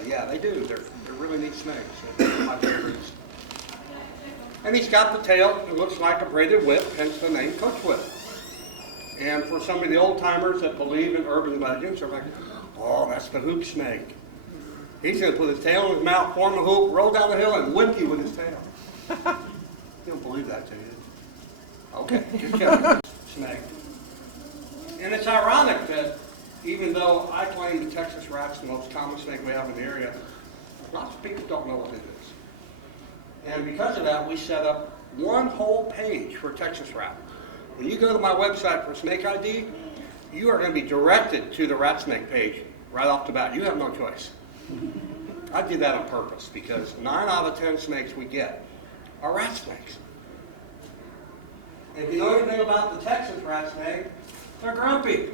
But yeah, they do. They're really neat snakes. They're my favorites. And he's got the tail. It looks like a braided whip, hence the name Coach Whip. And for some of the old timers that believe in urban legends, they're like, oh, that's the hoop snake. He's going to put his tail in his mouth, form a hoop, roll down the hill, and whip you with his tail. You don't believe that, do you? Okay, good job. Snake. And it's ironic that even though I claim the Texas rat's the most common snake we have in the area, lots of people don't know what it is. And because of that, we set up one whole page for Texas rat. When you go to my website for snake ID, you are going to be directed to the rat snake page right off the bat. You have no choice. I did that on purpose because 9 out of 10 snakes we get are rat snakes. And if you know anything about the Texas rat snake, they're grumpy.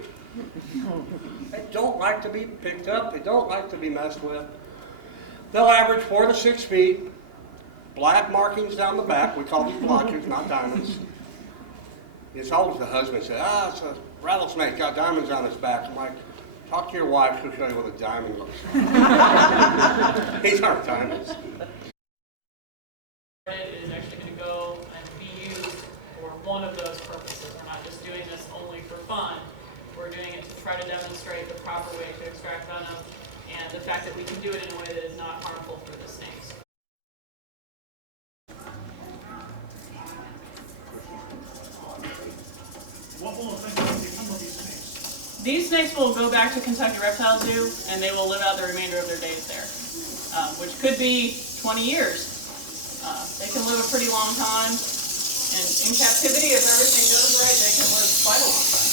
They don't like to be picked up. They don't like to be messed with. They'll average 4 to 6 feet. Black markings down the back. We call these blotches, not diamonds. It's always the husband says, it's a rattlesnake, got diamonds on his back. I'm like, talk to your wife, she'll show you what a diamond looks like. These aren't diamonds. It is actually going to go and be used for one of those purposes. We're not just doing this only for fun. We're doing it to try to demonstrate the proper way to extract venom and the fact that we can do it in a way that is not harmful for the snakes. What will eventually become of these snakes? These snakes will go back to Kentucky Reptile Zoo and they will live out the remainder of their days there, which could be 20 years. They can live a pretty long time, and in captivity, if everything goes right, they can live quite a long time.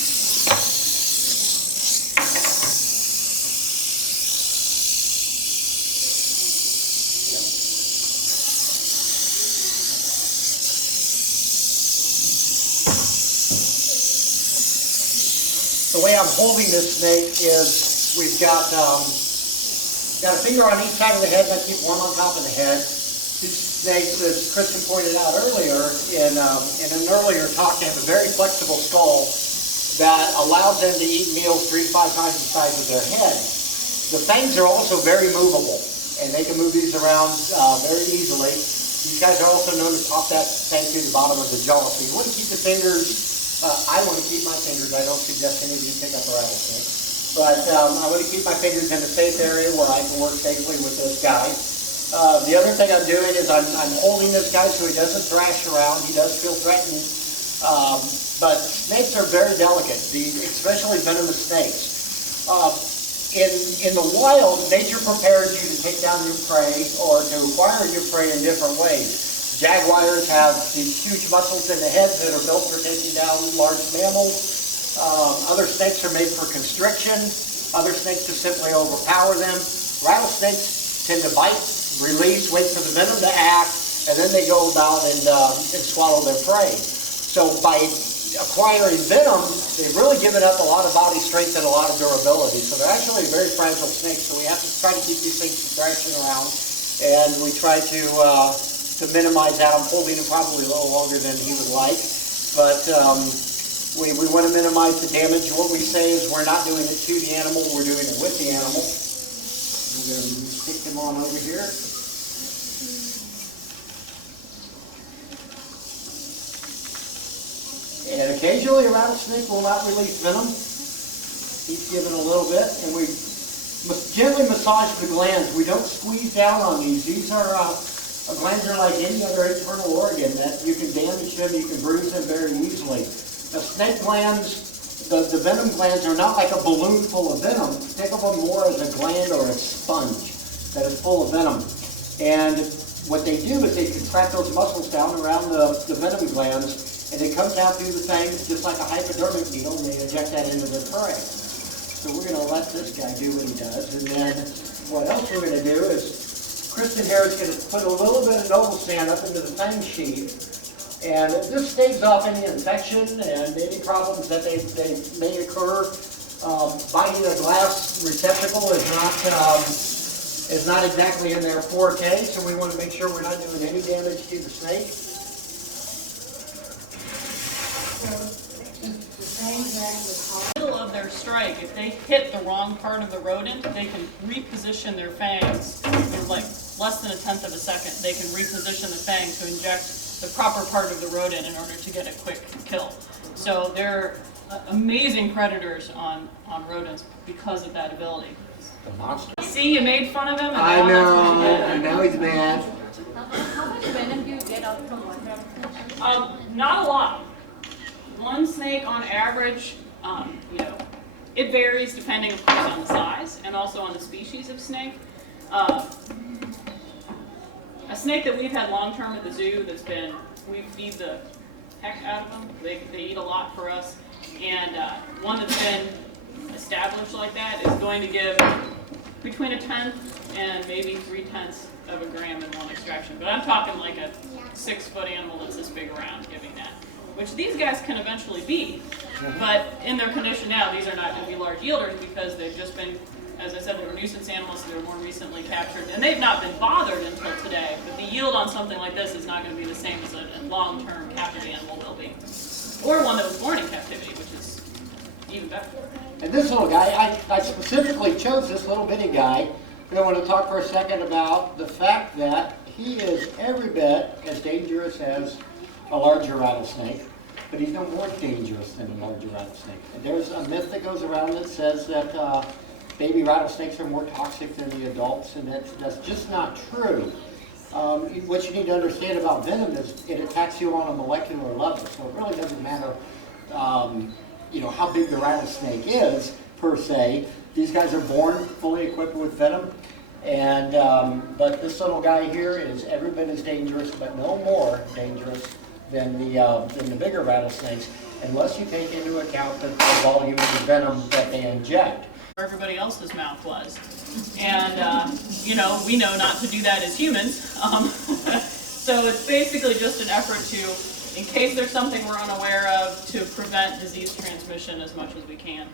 The way I'm holding this snake is we've got a finger on each side of the head, and I keep one on top of the head. These snakes, as Kristen pointed out earlier, in an earlier talk, they have a very flexible skull that allows them to eat meals 3 to 5 times the size of their head. The fangs are also very movable, and they can move these around very easily. These guys are also known to pop that fang through the bottom of the jaw, so you want to keep the fingers. I want to keep my fingers. I don't suggest any of you pick up a rattlesnake. But I want to keep my fingers in a safe area where I can work safely with this guy. The other thing I'm doing is I'm holding this guy so he doesn't thrash around. He does feel threatened. But snakes are very delicate, especially venomous snakes. In the wild, nature prepares you to take down your prey or to acquire your prey in different ways. Jaguars have these huge muscles in the head that are built for taking down large mammals. Other snakes are made for constriction. Other snakes just simply overpower them. Rattlesnakes tend to bite, release, wait for the venom to act, and then they go about and swallow their prey. So by acquiring venom, they've really given up a lot of body strength and a lot of durability. So they're actually very fragile snakes. So we have to try to keep these things from thrashing around, and we try to minimize that. I'm holding him probably a little longer than he would like, but we want to minimize the damage. What we say is we're not doing it to the animal, we're doing it with the animal. I'm going to stick him on over here. And occasionally a rattlesnake will not release venom. He's given a little bit, and we must gently massage the glands. We don't squeeze down on these. These are glands are like any other internal organ that you can damage them, you can bruise them very easily. Now, snake glands, the venom glands are not like a balloon full of venom. Think of them more as a gland or a sponge that is full of venom. And what they do is they contract those muscles down around the venom glands, and it comes out through the fangs just like a hypodermic needle, and they inject that into their prey. So we're going to let this guy do what he does, and then what else we're going to do is Kristen here is going to put a little bit of noble sand up into the fang sheath, and this staves off any infection and any problems that they may occur. Biting a glass receptacle is not exactly in their forte, so we want to make sure we're not doing any damage to the snake. So the fangs actually middle of their strike, if they hit the wrong part of the rodent, they can reposition their fangs in like less than 1/10 of a second. They can reposition the fang to inject the proper part of the rodent in order to get a quick kill. So they're amazing predators on rodents because of that ability. The monster. See, you made fun of him, and I now that's what know, you get. and now he's mad. How much venom do you get out from one rattlesnake? Not a lot. One snake on average, it varies depending of course on the size and also on the species of snake. A snake that we've had long term at the zoo we feed the heck out of them. They eat a lot for us. And one that's been established like that is going to give between 1/10 and maybe 3/10 of a gram in one extraction. But I'm talking like a 6-foot animal that's this big around giving that, which these guys can eventually be. But in their condition now, these are not going to be large yielders because they've just been, as I said, they were nuisance animals, so they were more recently captured. And they've not been bothered until today. But the yield on something like this is not going to be the same as a long-term captive animal will be. Or one that was born in captivity, which is even better. And this little guy, I specifically chose this little bitty guy. I want to talk for a second about the fact that he is every bit as dangerous as a larger rattlesnake, but he's no more dangerous than a larger rattlesnake. And there's a myth that goes around that says that baby rattlesnakes are more toxic than the adults, and that's just not true. What you need to understand about venom is it attacks you on a molecular level, so it really doesn't matter how big the rattlesnake is, per se. These guys are born fully equipped with venom, and but this little guy here is every bit as dangerous, but no more dangerous than the bigger rattlesnakes, unless you take into account the volume of the venom that they inject. Everybody else's mouth was. And, we know not to do that as humans. So it's basically just an effort to, in case there's something we're unaware of, to prevent disease transmission as much as we can.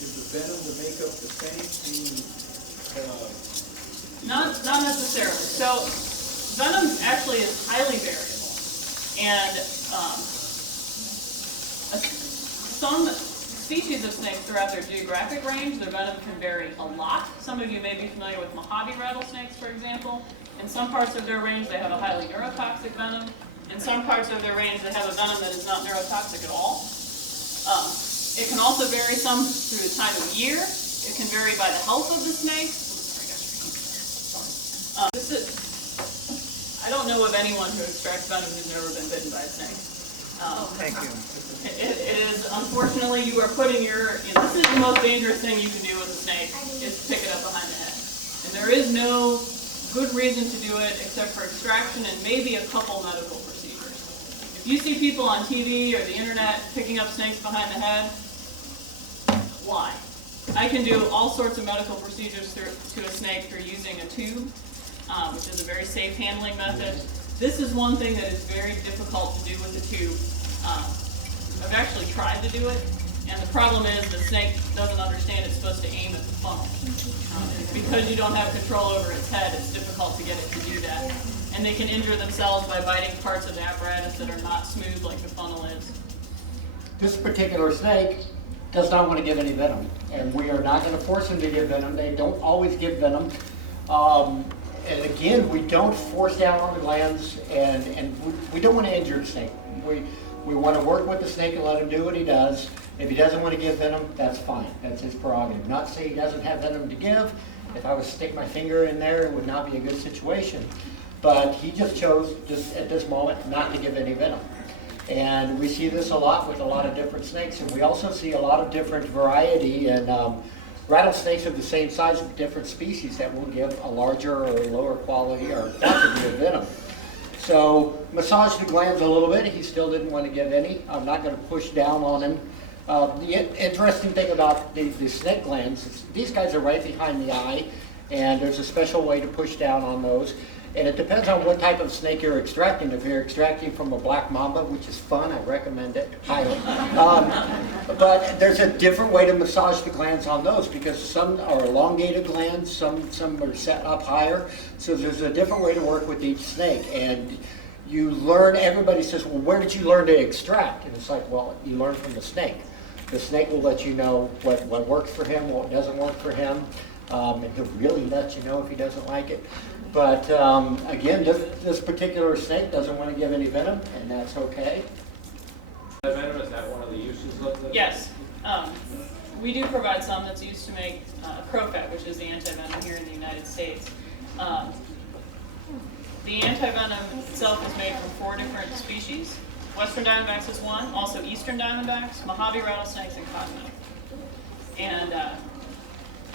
Is the venom to make up the same? Not necessarily. So venom actually is highly variable. And some species of snakes throughout their geographic range, their venom can vary a lot. Some of you may be familiar with Mojave rattlesnakes, for example. In some parts of their range, they have a highly neurotoxic venom. In some parts of their range, they have a venom that is not neurotoxic at all. It can also vary some through the time of year. It can vary by the health of the snake. I don't know of anyone who extracts venom who's never been bitten by a snake. Thank you. It is, unfortunately, you are putting this is the most dangerous thing you can do with a snake, is pick it up behind the head. And there is no good reason to do it except for extraction and maybe a couple medical procedures. If you see people on TV or the internet picking up snakes behind the head, why? I can do all sorts of medical procedures to a snake through using a tube, which is a very safe handling method. This is one thing that is very difficult to do with the tube. I've actually tried to do it, and the problem is the snake doesn't understand it's supposed to aim at the funnel. Because you don't have control over its head, it's difficult to get it to do that. And they can injure themselves by biting parts of the apparatus that are not smooth like the funnel is. This particular snake does not want to give any venom, and we are not going to force him to give venom. They don't always give venom. And again, we don't force down on the glands, and we don't want to injure the snake. We want to work with the snake and let him do what he does. If he doesn't want to give venom, that's fine. That's his prerogative. Not to say he doesn't have venom to give. If I was to stick my finger in there, it would not be a good situation. But he just chose, just at this moment, not to give any venom. And we see this a lot with a lot of different snakes, and we also see a lot of different variety in rattlesnakes of the same size of different species that will give a larger or lower quality or quantity of venom. So massage the glands a little bit. He still didn't want to give any. I'm not going to push down on him. The interesting thing about the snake glands is these guys are right behind the eye, and there's a special way to push down on those. And it depends on what type of snake you're extracting. If you're extracting from a black mamba, which is fun, I recommend it highly. But there's a different way to massage the glands on those, because some are elongated glands, some are set up higher. So there's a different way to work with each snake. And you learn, everybody says, well, where did you learn to extract? And it's like, well, you learn from the snake. The snake will let you know what works for him, what doesn't work for him. And he'll really let you know if he doesn't like it. But again, this particular snake doesn't want to give any venom, and that's okay. Venom, is that one of the uses of the? Yes. We do provide some that's used to make crowfet, which is the antivenom here in the United States. The antivenom itself is made from 4 different species. Western diamondbacks is one, also eastern diamondbacks, Mojave rattlesnakes, and cottonmouth. And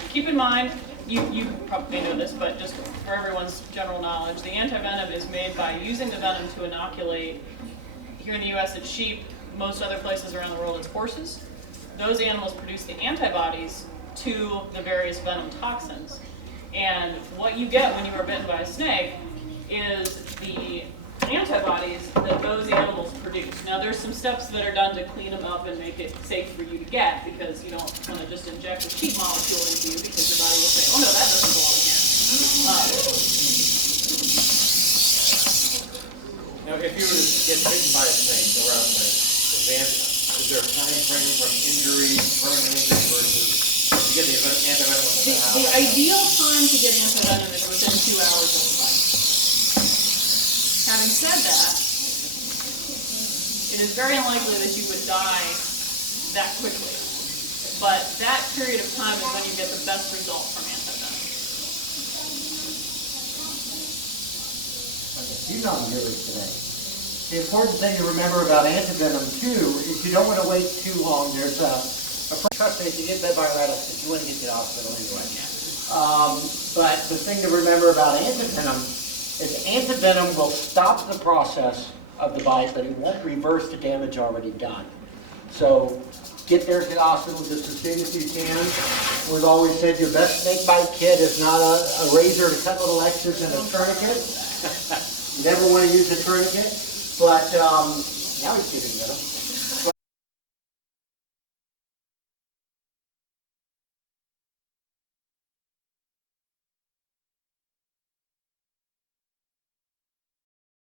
keep in mind, you probably know this, but just for everyone's general knowledge, the antivenom is made by using the venom to inoculate. Here in the U.S. it's sheep, most other places around the world it's horses. Those animals produce the antibodies to the various venom toxins. And what you get when you are bitten by a snake is the antibodies that those animals produce. Now there's some steps that are done to clean them up and make it safe for you to get, because you don't want to just inject a cheap molecule into you, because your body will say, oh no, that doesn't belong here. Now, if you were to get bitten by a snake, a rattlesnake, is there a time frame from injury, permanent injury versus you get the antivenom within an hour? The ideal time to get antivenom is within 2 hours of the bite. Having said that, it is very unlikely that you would die that quickly. But that period of time is when you get the best result from antivenom. You non-viewers today. The important thing to remember about antivenom too is you don't want to wait too long. There's trust me, if you get bit by a rattlesnake, you want to get to the hospital anyway. But the thing to remember about antivenom is antivenom will stop the process of the bite, but it won't reverse the damage already done. So get there to the hospital just as soon as you can. We've always said your best snake bite kit is not a razor to cut little X's and a tourniquet. You never want to use a tourniquet, but now he's giving venom.